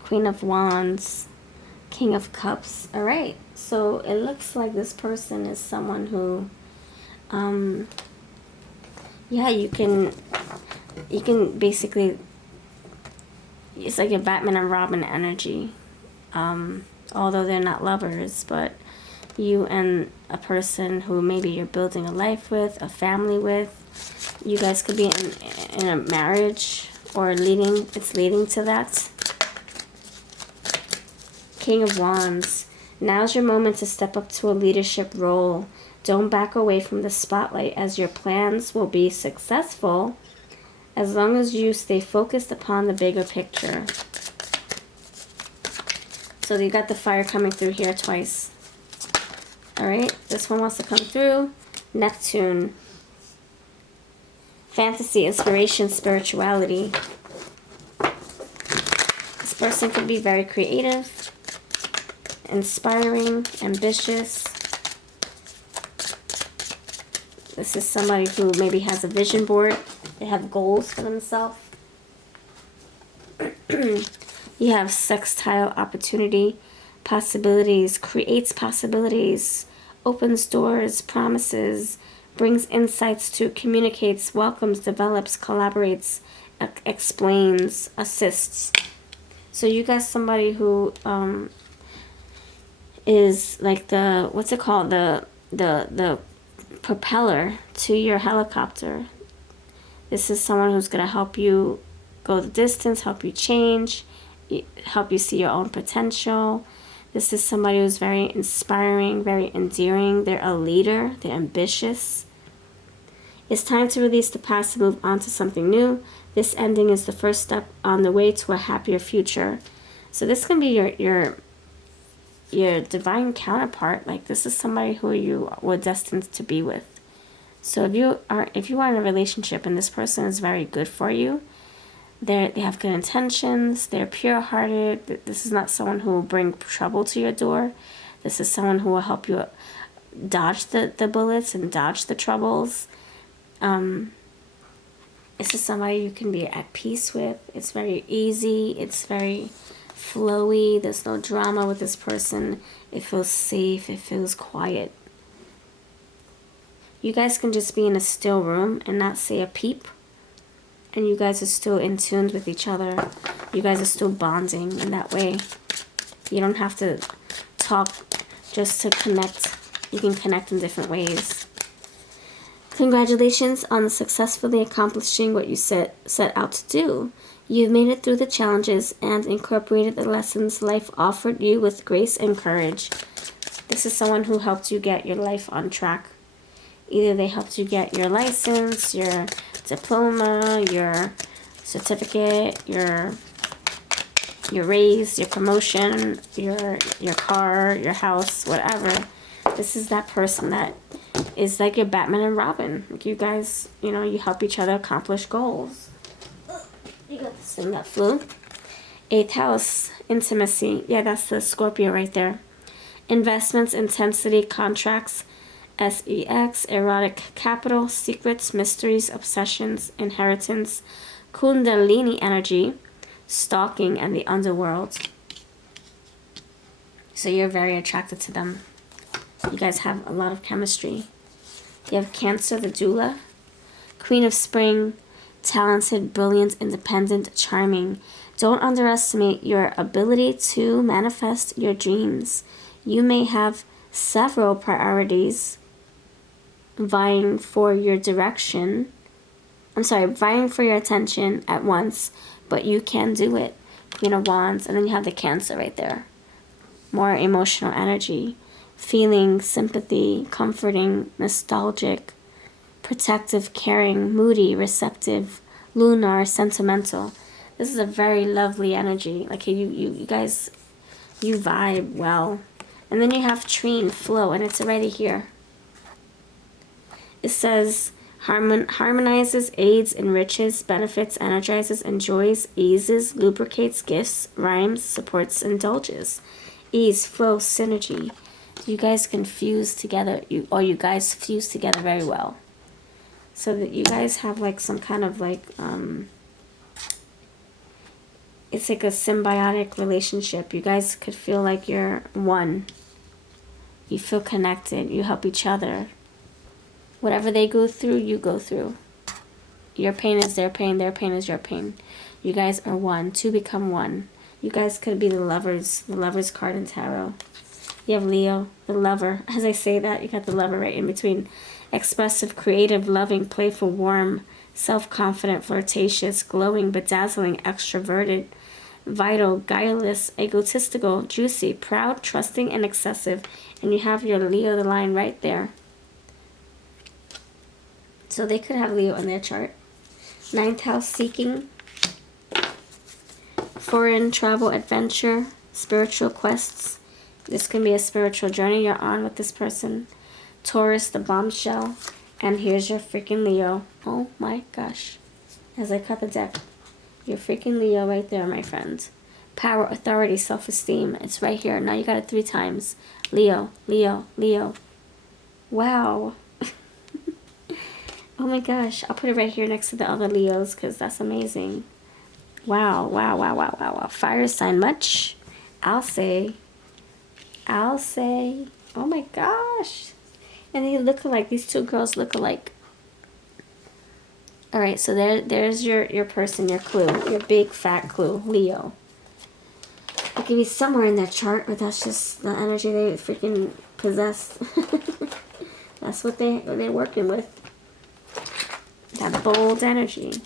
Queen of Wands, King of Cups. All right. So it looks like this person is someone who, yeah, you can basically, it's like a Batman and Robin energy. Although they're not lovers, but you and a person who maybe you're building a life with, a family with, you guys could be in a marriage, or it's leading to that. King of Wands. Now's your moment to step up to a leadership role. Don't back away from the spotlight, as your plans will be successful as long as you stay focused upon the bigger picture. So you got the fire coming through here twice. Alright, this one wants to come through. Neptune. Fantasy, inspiration, spirituality. This person could be very creative, inspiring, ambitious. This is somebody who maybe has a vision board. They have goals for themselves. You have sextile opportunity, possibilities, creates possibilities, opens doors, promises, brings insights to, communicates, welcomes, develops, collaborates, explains, assists. So you got somebody who is like the, what's it called, the propeller to your helicopter. This is someone who's going to help you go the distance, help you change, help you see your own potential. This is somebody who's very inspiring, very endearing. They're a leader. They're ambitious. It's time to release the past and move on to something new. This ending is the first step on the way to a happier future. So this can be your divine counterpart. Like, this is somebody who you were destined to be with. So if you are in a relationship and this person is very good for you, they have good intentions, they're pure-hearted. This is not someone who will bring trouble to your door. This is someone who will help you dodge the bullets and dodge the troubles. This is somebody you can be at peace with. It's very easy. It's very flowy. There's no drama with this person. It feels safe. It feels quiet. You guys can just be in a still room and not say a peep. And you guys are still in tune with each other. You guys are still bonding in that way. You don't have to talk just to connect. You can connect in different ways. Congratulations on successfully accomplishing what you set out to do. You've made it through the challenges and incorporated the lessons life offered you with grace and courage. This is someone who helped you get your life on track. Either they helped you get your license, your diploma, your certificate, your raise, your promotion, your car, your house, whatever. This is that person that is like your Batman and Robin. Like, you guys, you help each other accomplish goals. You got this thing that flew. 8th house, intimacy. Yeah, that's the Scorpio right there. Investments, intensity, contracts, sex, erotic capital, secrets, mysteries, obsessions, inheritance, kundalini energy, stalking, and the underworld. So you're very attracted to them. You guys have a lot of chemistry. You have Cancer, the doula, Queen of Spring, talented, brilliant, independent, charming. Don't underestimate your ability to manifest your dreams. You may have several priorities vying for your attention at once, but you can do it. Queen of Wands, and then you have the Cancer right there. More emotional energy, feeling, sympathy, comforting, nostalgic, protective, caring, moody, receptive, lunar, sentimental. This is a very lovely energy. Like, you guys, you vibe well. And then you have Trine, flow, and it's already here. It says, harmonizes, aids, enriches, benefits, energizes, enjoys, eases, lubricates, gifts, rhymes, supports, indulges. Ease, flow, synergy. You guys can fuse together, you guys fuse together very well. So that you guys have like some kind of like, it's like a symbiotic relationship. You guys could feel like you're one. You feel connected. You help each other. Whatever they go through, you go through. Your pain is their pain. Their pain is your pain. You guys are one. Two become one. You guys could be the lovers card in tarot. You have Leo, the lover. As I say that, you got the lover right in between. Expressive, creative, loving, playful, warm, self-confident, flirtatious, glowing, bedazzling, extroverted, vital, guileless, egotistical, juicy, proud, trusting, and excessive. And you have your Leo, the line right there. So they could have Leo in their chart. 9th house, seeking, foreign travel, adventure, spiritual quests. This can be a spiritual journey you're on with this person. Taurus, the bombshell. And here's your freaking Leo. Oh my gosh. As I cut the deck. Your freaking Leo right there, my friend. Power, authority, self-esteem. It's right here. Now you got it 3 times. Leo, Leo, Leo. Wow. Oh my gosh, I'll put it right here next to the other Leos because that's amazing. Wow, wow, wow, wow, wow, wow. Fire sign much. I'll say. Oh my gosh. And they look alike. These two girls look alike. Alright, so there's your person, your clue. Your big fat clue. Leo. It could be somewhere in their chart, but that's just the energy they freaking possess. That's what they're working with. That bold energy.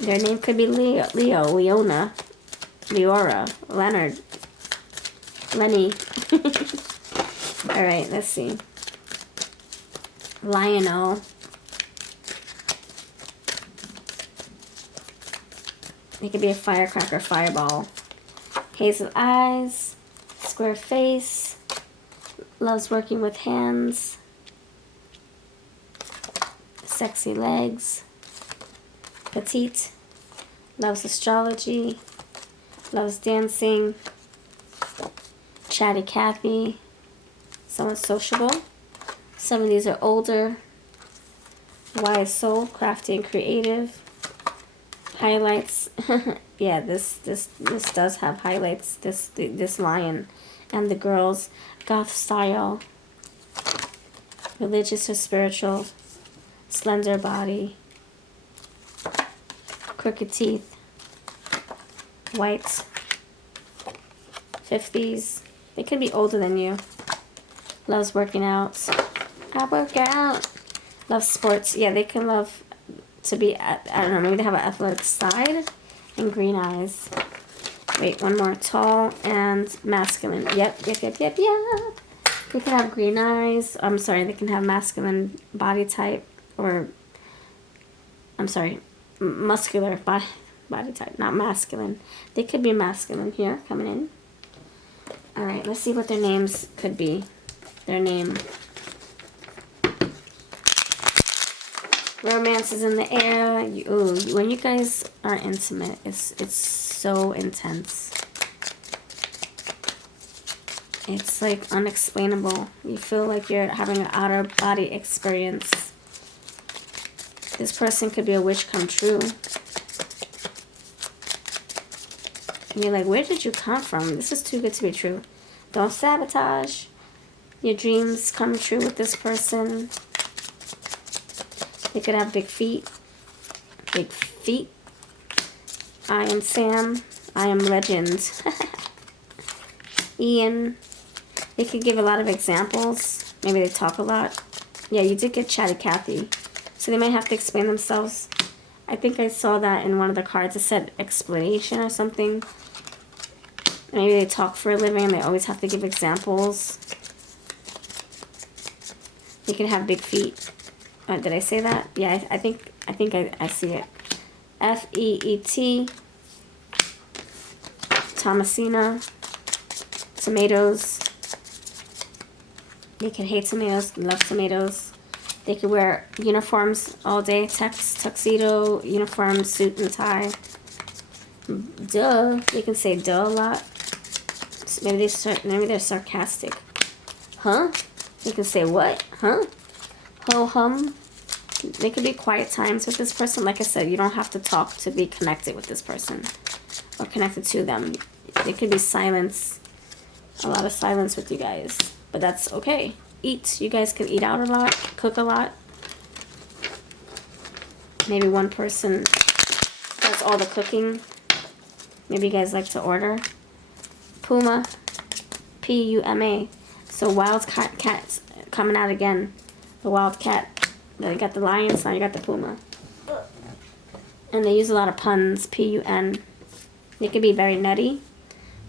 Their name could be Leo, Leona, Leora, Leonard, Lenny. Alright, let's see. Lionel. It could be a firecracker, fireball. Hazel eyes, square face, loves working with hands, sexy legs, petite, loves astrology, loves dancing, chatty Cathy, someone sociable. Some of these are older, wise soul, crafty and creative. Highlights. Yeah, this does have highlights. This lion and the girls. Goth style, religious or spiritual, slender body, crooked teeth, white, 50s. They could be older than you. Loves working out. I work out. Loves sports. Yeah, they can love to be, I don't know, maybe they have an athletic side. And green eyes. Wait, one more. Tall and masculine. Yep. They can have green eyes. I'm sorry, they can have masculine body type. Or, I'm sorry, muscular body type, not masculine. They could be masculine here, coming in. Alright, let's see what their names could be. Their name. Romance is in the air. When you guys are intimate, it's so intense. It's like unexplainable. You feel like you're having an outer body experience. This person could be a wish come true. And you're like, where did you come from? This is too good to be true. Don't sabotage your dreams come true with this person. They could have big feet. Big feet. I am Sam. I am legend. Ian. They could give a lot of examples. Maybe they talk a lot. Yeah, you did get chatty Cathy. So they might have to explain themselves. I think I saw that in one of the cards. It said explanation or something. Maybe they talk for a living and they always have to give examples. They could have big feet. Did I say that? Yeah, I think I see it. F-E-E-T. Thomasina. Tomatoes. They can hate tomatoes, love tomatoes. They could wear uniforms all day. Tuxedo, uniform, suit and tie. Duh. They can say duh a lot. So maybe they're sarcastic. Huh? You can say what? Huh? Ho hum. They could be quiet times with this person. Like I said, you don't have to talk to be connected with this person or connected to them. There could be silence, a lot of silence with you guys, but that's okay. Eat. You guys can eat out a lot, cook a lot. Maybe one person does all the cooking. Maybe you guys like to order. Puma. P-U-M-A. So wild cat's coming out again. The wild cat. Then you got the lions, now you got the puma. And they use a lot of puns. P-U-N. They could be very nutty.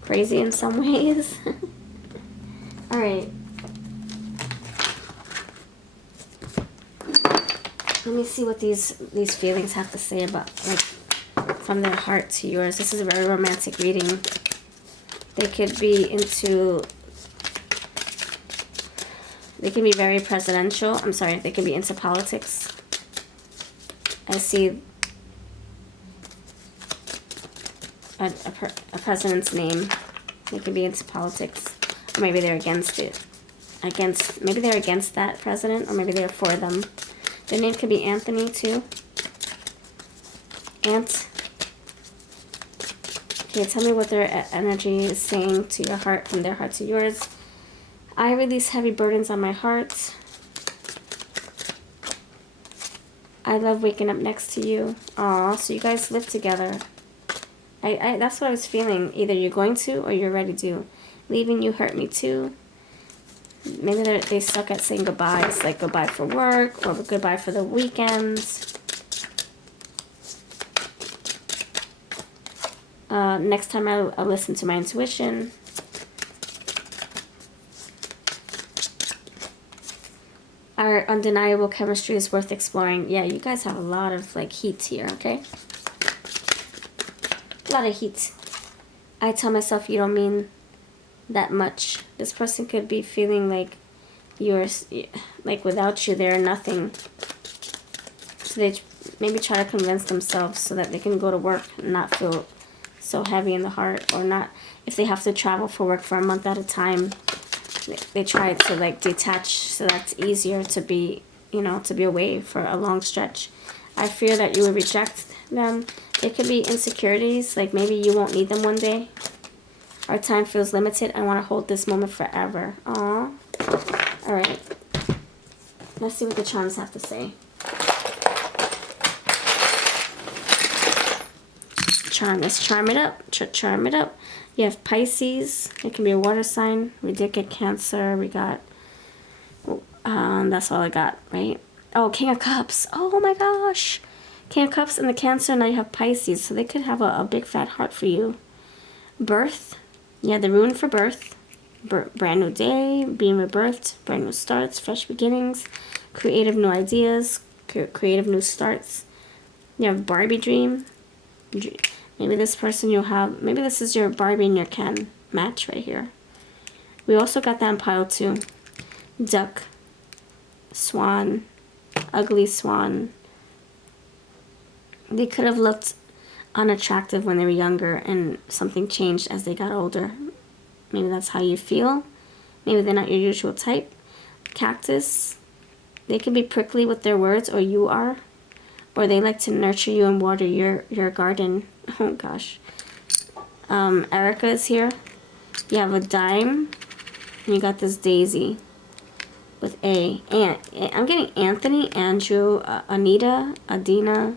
Crazy in some ways. Alright. Let me see what these feelings have to say about, like, from their heart to yours. This is a very romantic reading. They could be into... They can be very presidential. I'm sorry, they can be into politics. I see a president's name. They could be into politics. Or maybe they're against it. Maybe they're against that president, or maybe they're for them. The name could be Anthony too. Ant. Okay, tell me what their energy is saying to your heart, from their heart to yours. I release heavy burdens on my heart. I love waking up next to you. Aw, so you guys live together. That's what I was feeling. Either you're going to or you're ready to. Leaving you hurt me too. Maybe they suck at saying goodbyes, like goodbye for work or goodbye for the weekends. Next time I'll listen to my intuition. Our undeniable chemistry is worth exploring. Yeah, you guys have a lot of like heat here, okay? A lot of heat. I tell myself you don't mean that much. This person could be feeling like you're, like without you they're nothing. So they maybe try to convince themselves so that they can go to work and not feel so heavy in the heart, or not, if they have to travel for work for a month at a time, they try to like detach so that's easier to be, you know, to be away for a long stretch. I fear that you will reject them. It could be insecurities, like maybe you won't need them one day. Our time feels limited. I want to hold this moment forever. Aww. Alright. Let's see what the charms have to say. Charm. Let's charm it up. Charm it up. You have Pisces. It can be a water sign. We did get Cancer. We got... that's all I got, right? Oh, King of Cups. Oh my gosh. King of Cups and the Cancer. Now you have Pisces. So they could have a big fat heart for you. Birth. Yeah, the rune for birth. Brand new day. Being rebirthed. Brand new starts. Fresh beginnings. Creative new ideas. Creative new starts. You have Barbie dream. Maybe this person you'll have, maybe this is your Barbie and your Ken match right here. We also got that in pile 2. Duck, swan, ugly swan. They could have looked unattractive when they were younger and something changed as they got older. Maybe that's how you feel. Maybe they're not your usual type. Cactus, they can be prickly with their words, or you are. Or they like to nurture you and water your garden. Oh gosh. Erica is here. You have a dime. And you got this daisy. With A. And I'm getting Anthony, Andrew, Anita, Adina.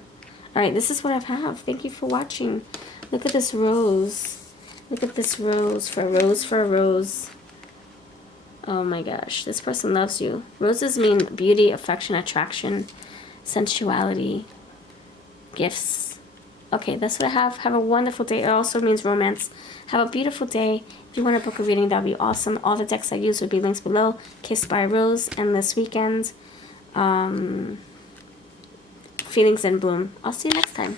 Alright, this is what I have. Thank you for watching. Look at this rose. Look at this rose. For a rose, for a rose. Oh my gosh. This person loves you. Roses mean beauty, affection, attraction, sensuality, gifts. Okay, that's what I have. Have a wonderful day. It also means romance. Have a beautiful day. If you want to book a reading, that would be awesome. All the decks I use would be links below. Kissed by a Rose, Endless Weekends, Feelings in Bloom. I'll see you next time.